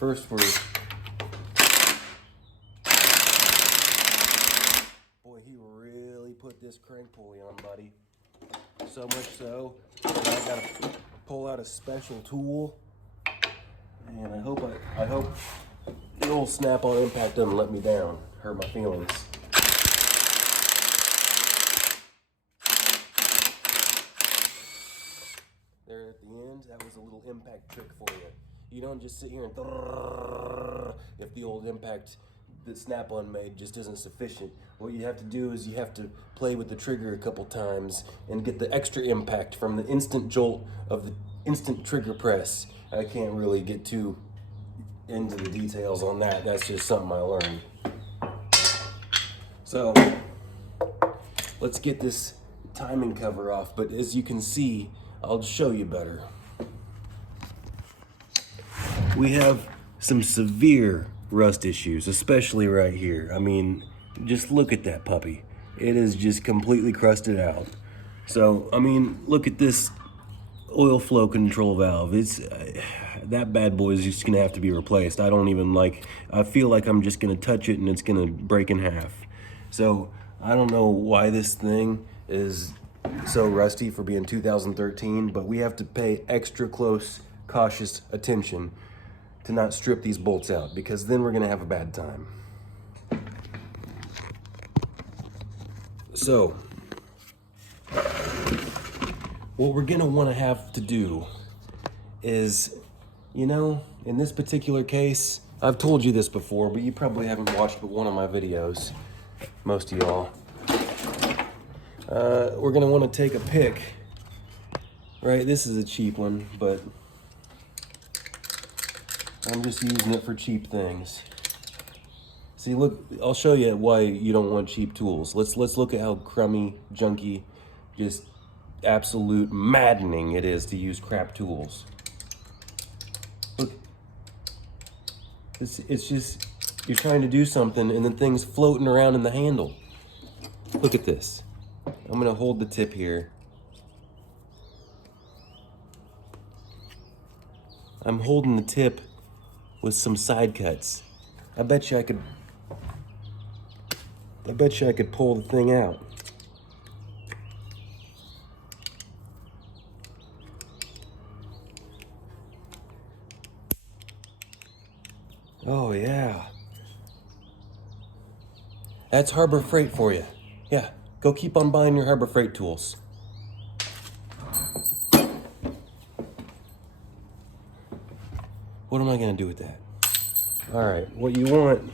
First boy, he really put this crank pulley on, buddy. So much so that I gotta pull out a special tool, and I hope the old snap-on impact doesn't let me down, hurt my feelings. There at the end, that was a little impact trick for you. You don't just sit here and if the old impact that snap-on made just isn't sufficient. What you have to do is you have to play with the trigger a couple times and get the extra impact from the instant jolt of the instant trigger press. I can't really get too into the details on that. That's just something I learned. So let's get this timing cover off, but as you can see, I'll show you better. We have some severe rust issues, especially right here. I mean, just look at that puppy. It is just completely crusted out. So, I mean, look at this oil flow control valve. It's that bad boy is just gonna have to be replaced. I feel like I'm just gonna touch it and it's gonna break in half. So I don't know why this thing is so rusty for being 2013, but we have to pay extra close, cautious attention to not strip these bolts out, because then we're gonna have a bad time. So what we're gonna wanna have to do is, you know, in this particular case, I've told you this before, but you probably haven't watched but one of my videos, most of y'all. We're gonna wanna take a pick, right? This is a cheap one, but I'm just using it for cheap things. See, look, I'll show you why you don't want cheap tools. Let's look at how crummy, junky, just absolute maddening it is to use crap tools. Look, it's just, you're trying to do something and then things floating around in the handle. Look at this. I'm gonna hold the tip here. I'm holding the tip with some side cuts. I bet you I could pull the thing out. Oh yeah. That's Harbor Freight for you. Yeah, go keep on buying your Harbor Freight tools. What am I gonna do with that? All right, what you want,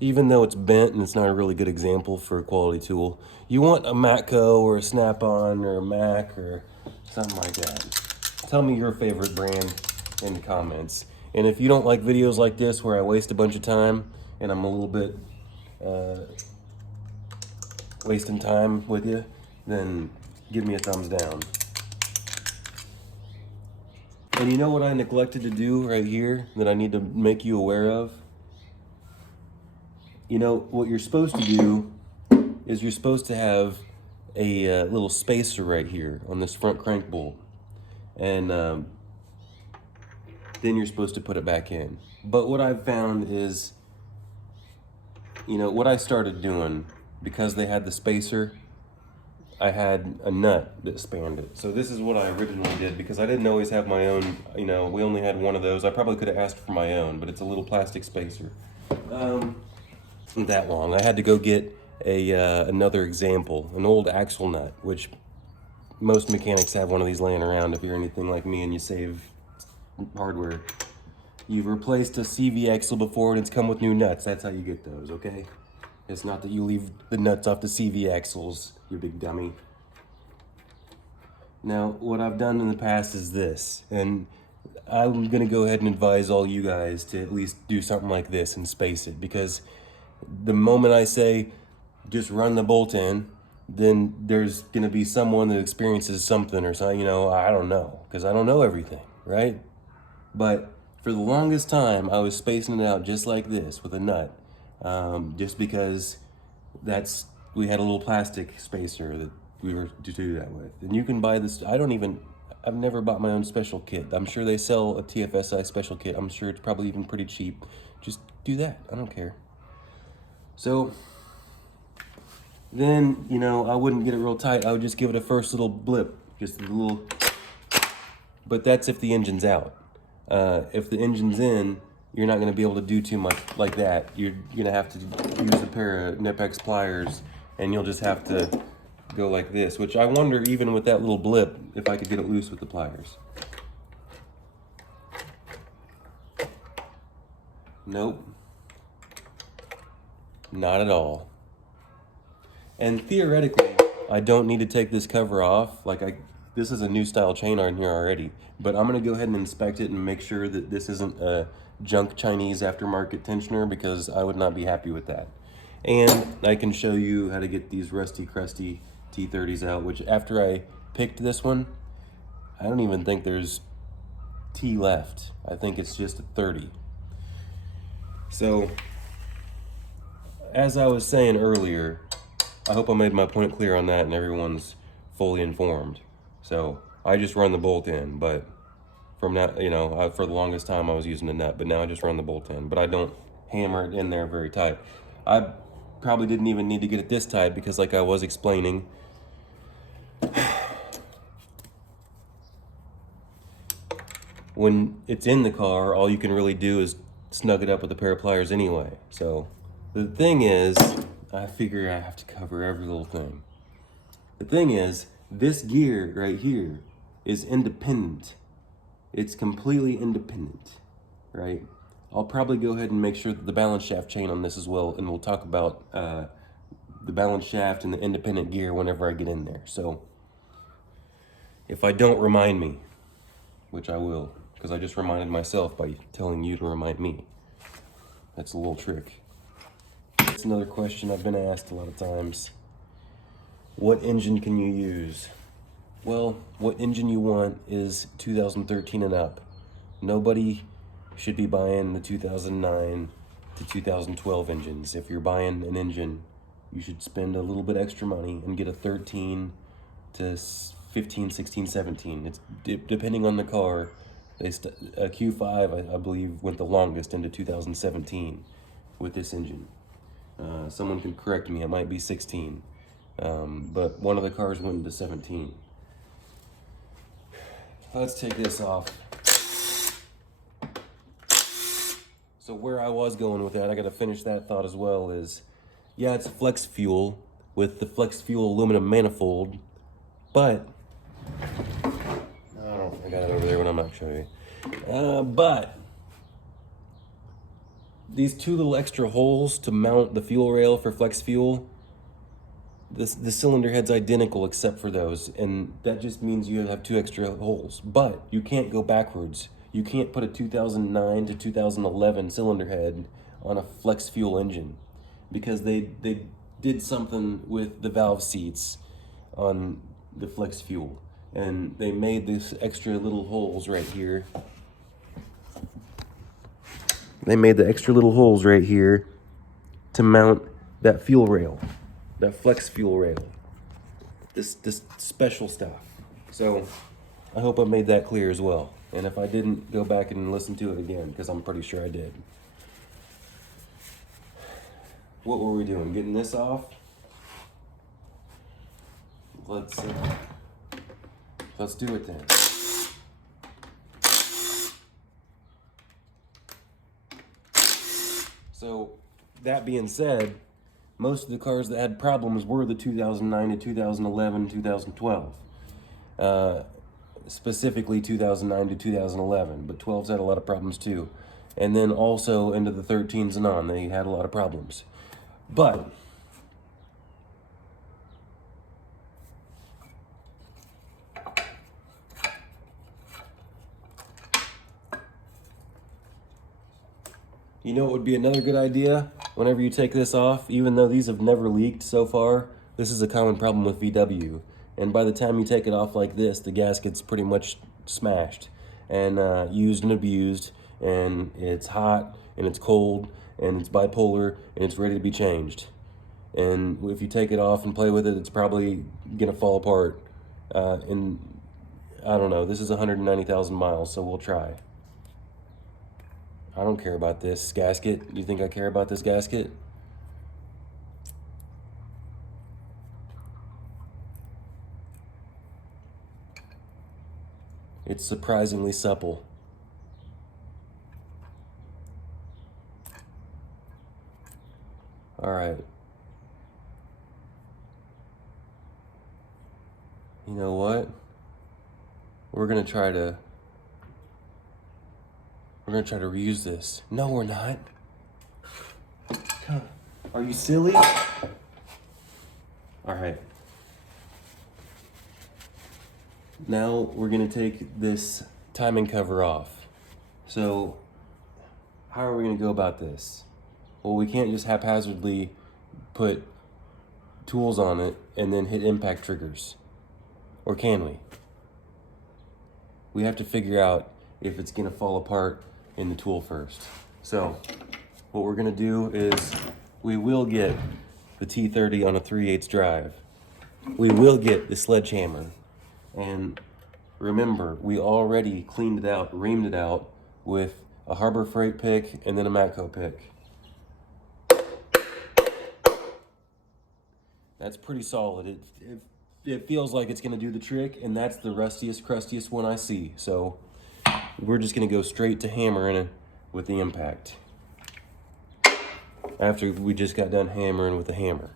even though it's bent and it's not a really good example for a quality tool, you want a Matco or a Snap-on or a Mac or something like that. Tell me your favorite brand in the comments. And if you don't like videos like this where I waste a bunch of time and I'm a little bit wasting time with you, then give me a thumbs down. And you know what I neglected to do right here that I need to make you aware of? You know, what you're supposed to do is you're supposed to have a little spacer right here on this front crank bolt. And then you're supposed to put it back in. But what I've found is, you know, what I started doing, because they had the spacer, I had a nut that spanned it. So this is what I originally did, because I didn't always have my own, you know, we only had one of those. I probably could have asked for my own, but it's a little plastic spacer. Isn't that long. I had to go get another example, an old axle nut, which most mechanics have one of these laying around if you're anything like me and you save hardware. You've replaced a CV axle before and it's come with new nuts. That's how you get those, okay? It's not that you leave the nuts off the CV axles, you big dummy. Now, what I've done in the past is this, and I'm gonna go ahead and advise all you guys to at least do something like this and space it, because the moment I say just run the bolt in, then there's gonna be someone that experiences something or something, you know, I don't know, because I don't know everything, right? But for the longest time, I was spacing it out just like this with a nut. Just because we had a little plastic spacer that we were to do that with. And you can buy this, I don't even I've never bought my own special kit. I'm sure they sell a TFSI special kit. I'm sure it's probably even pretty cheap. Just do that. I don't care. So then, you know, I wouldn't get it real tight. I would just give it a first little blip, just a little, but that's if the engine's out. If the engine's in, you're not gonna be able to do too much like that. You're gonna have to use a pair of Nipex pliers, and you'll just have to go like this, which I wonder, even with that little blip, if I could get it loose with the pliers. Nope. Not at all. And theoretically, I don't need to take this cover off. This is a new style chain on here already, but I'm gonna go ahead and inspect it and make sure that this isn't a junk Chinese aftermarket tensioner, because I would not be happy with that. And I can show you how to get these rusty, crusty T30s out, which after I picked this one, I don't even think there's T left. I think it's just a 30. So, as I was saying earlier, I hope I made my point clear on that and everyone's fully informed. So, I just run the bolt in, but from that, you know, for the longest time I was using a nut, but now I just run the bolt in, but I don't hammer it in there very tight. I probably didn't even need to get it this tight, because like I was explaining, when it's in the car, all you can really do is snug it up with a pair of pliers anyway. So the thing is, I figure I have to cover every little thing. The thing is, this gear right here is independent. It's completely independent, right? I'll probably go ahead and make sure that the balance shaft chain on this as well, and we'll talk about the balance shaft and the independent gear whenever I get in there. So if I don't, remind me, which I will, because I just reminded myself by telling you to remind me. That's a little trick. That's another question I've been asked a lot of times. What engine can you use? Well, what engine you want is 2013 and up. Nobody should be buying the 2009 to 2012 engines. If you're buying an engine, you should spend a little bit extra money and get a 13 to 15, 16, 17. It's depending on the car. A Q5, I believe, went the longest into 2017 with this engine. Someone can correct me, it might be 16. But one of the cars went into 17. Let's take this off. So where I was going with that, I gotta finish that thought as well, is, yeah, it's flex fuel with the flex fuel aluminum manifold, but, I got it over there when I'm not showing you. But these two little extra holes to mount the fuel rail for flex fuel, the cylinder head's identical except for those, and that just means you have two extra holes. But you can't go backwards. You can't put a 2009 to 2011 cylinder head on a flex fuel engine, because they did something with the valve seats on the flex fuel, and they made these extra little holes right here. They made the extra little holes right here to mount that fuel rail, that flex fuel rail, this special stuff. So I hope I made that clear as well. And if I didn't, go back and listen to it again, because I'm pretty sure I did. What were we doing? Getting this off? Let's do it then. So that being said, most of the cars that had problems were the 2009 to 2011, 2012. Specifically 2009 to 2011, but 12s had a lot of problems too. And then also into the 13s and on, they had a lot of problems. But you know what would be another good idea? Whenever you take this off, even though these have never leaked so far, this is a common problem with VW. And by the time you take it off like this, the gasket's pretty much smashed and used and abused, and it's hot and it's cold and it's bipolar and it's ready to be changed. And if you take it off and play with it, it's probably gonna fall apart in I don't know, this is 190,000 miles, so we'll try. I don't care about this gasket. You think I care about this gasket? It's surprisingly supple. All right. You know what? We're gonna try to reuse this. No, we're not. Are you silly? All right. Now we're gonna take this timing cover off. So how are we gonna go about this? Well, we can't just haphazardly put tools on it and then hit impact triggers. Or can we? We have to figure out if it's gonna fall apart in the tool first. So what we're gonna do is we will get the T30 on a 3/8 drive. We will get the sledgehammer. And remember, we already cleaned it out, reamed it out with a Harbor Freight pick and then a Matco pick. That's pretty solid. It feels like it's gonna do the trick, and that's the rustiest, crustiest one I see. So we're just gonna go straight to hammering with the impact. After we just got done hammering with the hammer.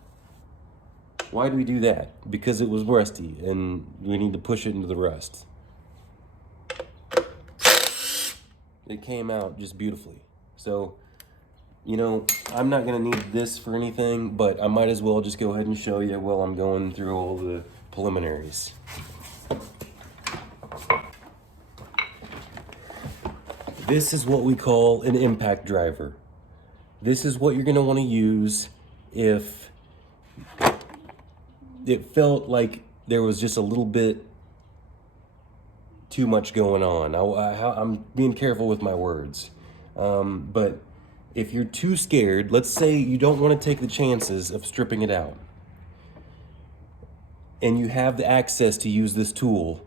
Why do we do that? Because it was rusty and we need to push it into the rust. It came out just beautifully. So, you know, I'm not gonna need this for anything, but I might as well just go ahead and show you while I'm going through all the preliminaries. This is what we call an impact driver. This is what you're gonna wanna use if it felt like there was just a little bit too much going on. I'm being careful with my words. But if you're too scared, let's say you don't want to take the chances of stripping it out, and you have the access to use this tool,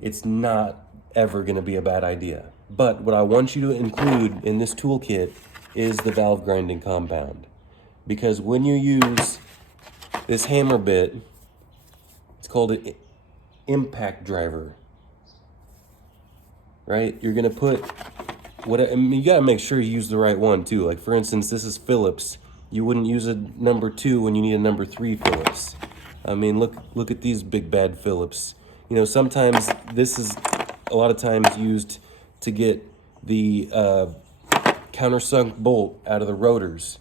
it's not ever going to be a bad idea. But what I want you to include in this toolkit is the valve grinding compound. Because when you use this hammer bit, it's called an impact driver, right? You're gonna put you gotta make sure you use the right one too. Like for instance, this is Phillips. You wouldn't use a number 2 when you need a number 3 Phillips. I mean, look at these big bad Phillips. You know, sometimes this is a lot of times used to get the countersunk bolt out of the rotors,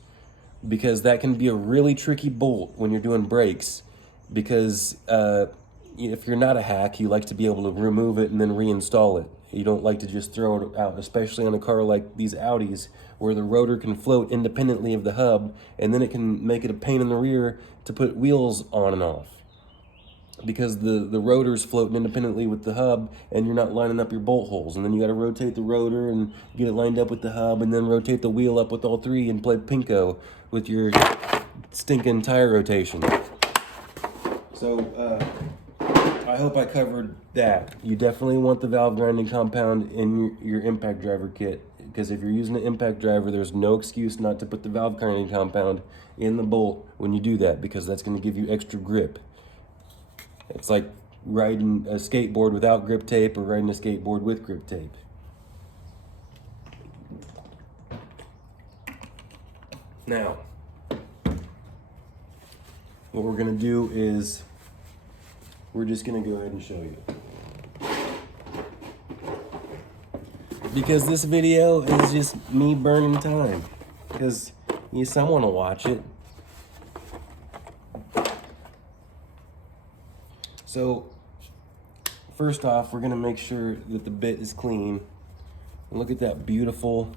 because that can be a really tricky bolt when you're doing brakes, because if you're not a hack, you like to be able to remove it and then reinstall it. You don't like to just throw it out, especially on a car like these Audis, where the rotor can float independently of the hub, and then it can make it a pain in the rear to put wheels on and off, because the rotor's floating independently with the hub and you're not lining up your bolt holes, and then you got to rotate the rotor and get it lined up with the hub, and then rotate the wheel up with all 3 and play pinko with your stinking tire rotation. So I hope I covered that. You definitely want the valve grinding compound in your impact driver kit, because if you're using an impact driver, there's no excuse not to put the valve grinding compound in the bolt when you do that, because that's going to give you extra grip. It's like riding a skateboard without grip tape or riding a skateboard with grip tape. Now, what we're going to do is we're just going to go ahead and show you. Because this video is just me burning time. Because I want to watch it. So, first off, we're going to make sure that the bit is clean. And look at that beautiful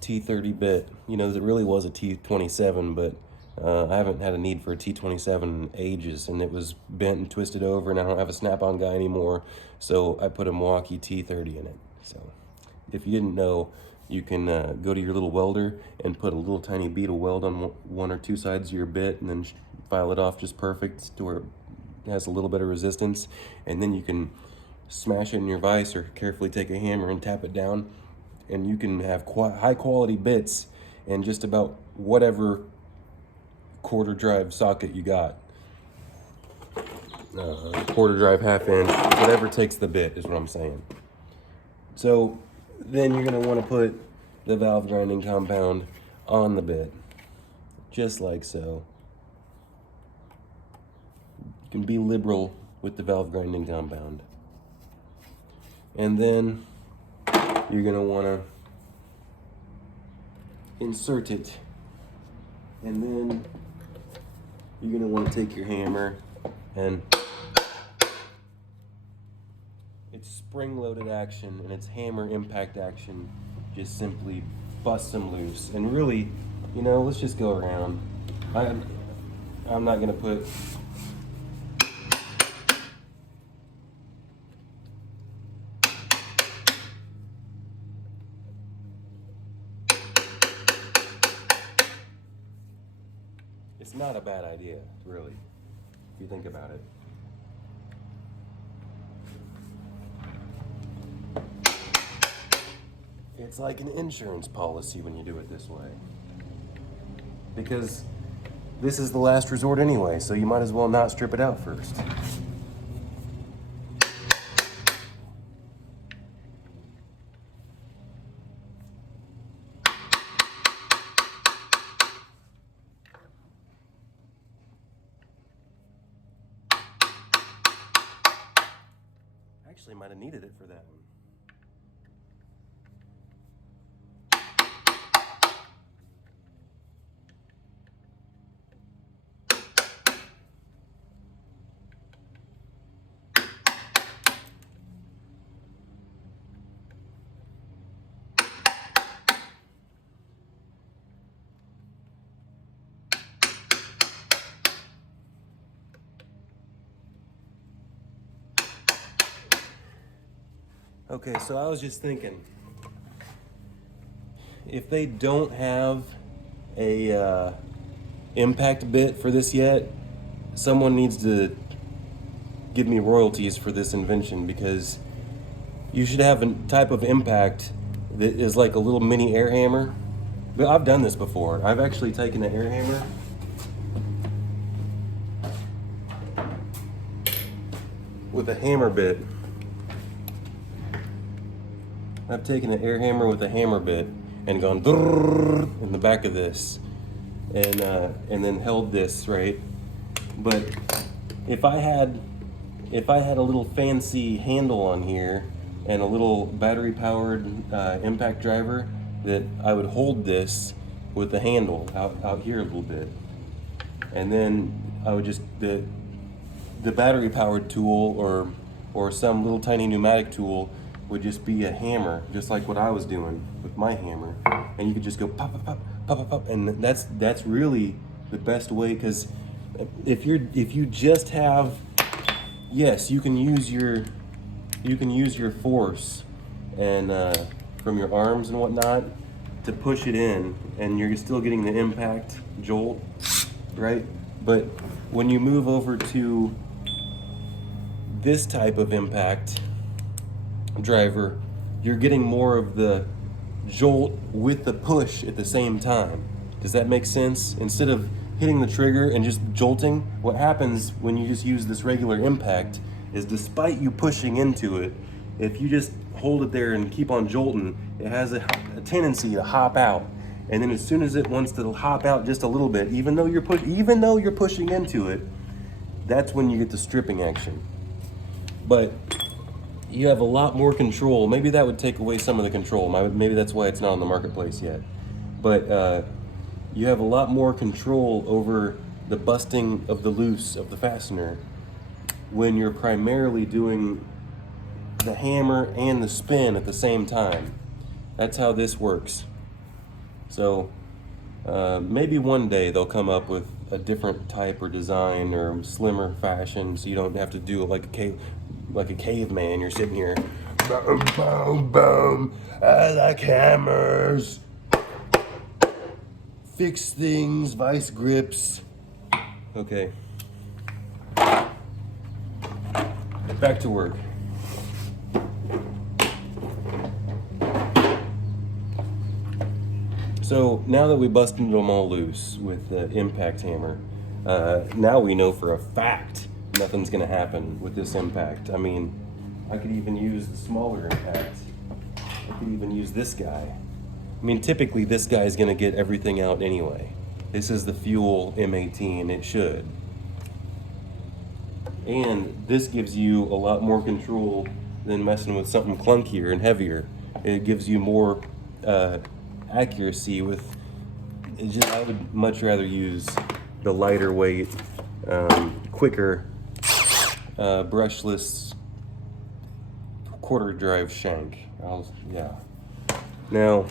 T30 bit. You know, it really was a T27, but I haven't had a need for a T27 in ages, and it was bent and twisted over, and I don't have a snap-on guy anymore, so I put a Milwaukee T30 in it. So if you didn't know, you can go to your little welder and put a little tiny bead of weld on one or two sides of your bit, and then file it off just perfect to where it has a little bit of resistance, and then you can smash it in your vise or carefully take a hammer and tap it down, and you can have high quality bits in just about whatever quarter drive socket you got. Quarter drive, half inch, whatever takes the bit is what I'm saying. So then you're going to want to put the valve grinding compound on the bit, just like so. You can be liberal with the valve grinding compound. And then you're going to want to insert it, and then you're going to want to take your hammer, and it's spring-loaded action and it's hammer impact action. Just simply bust them loose. And really, you know, let's just go around. I'm not going to put it's not a bad idea, really, if you think about it. It's like an insurance policy when you do it this way. Because this is the last resort anyway, so you might as well not strip it out first. Actually might have needed it for that one. Okay, so I was just thinking, if they don't have a impact bit for this yet, someone needs to give me royalties for this invention, because you should have a type of impact that is like a little mini air hammer. But I've done this before. I've actually taken an air hammer with a hammer bit. I've taken an air hammer with a hammer bit and gone in the back of this, and then held this right. But if I had a little fancy handle on here and a little battery powered impact driver, that I would hold this with the handle out here a little bit, and then I would just the battery powered tool or some little tiny pneumatic tool would just be a hammer, just like what I was doing with my hammer, and you could just go pop, pop, pop, pop, pop, pop, and that's really the best way. Because if you just have, yes, you can use your force and from your arms and whatnot to push it in, and you're still getting the impact jolt, right? But when you move over to this type of impact driver, you're getting more of the jolt with the push at the same time. Does that make sense? Instead of hitting the trigger and just jolting, what happens when you just use this regular impact is, despite you pushing into it, if you just hold it there and keep on jolting, it has a tendency to hop out. And then as soon as it wants to hop out just a little bit, even though you're pushing into it, that's when you get the stripping action. But you have a lot more control. Maybe that would take away some of the control. Maybe that's why it's not on the marketplace yet. But you have a lot more control over the busting of the loose of the fastener when you're primarily doing the hammer and the spin at the same time. That's how this works. So maybe one day they'll come up with a different type or design or slimmer fashion, so you don't have to do it like a caveman. You're sitting here, boom, boom, boom. I like hammers. Fix things, vice grips. Okay. Back to work. So now that we busted them all loose with the impact hammer, now we know for a fact nothing's gonna happen with this impact. I mean, I could even use the smaller impact. I could even use this guy. I mean, typically this guy's gonna get everything out anyway. This is the Fuel M18, it should. And this gives you a lot more control than messing with something clunkier and heavier. It gives you more accuracy with, I would much rather use the lighter weight, quicker, brushless quarter drive shank. Yeah. Now,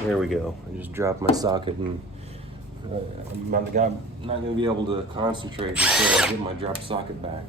there we go. I just dropped my socket and I'm not going to be able to concentrate until I get my dropped socket back.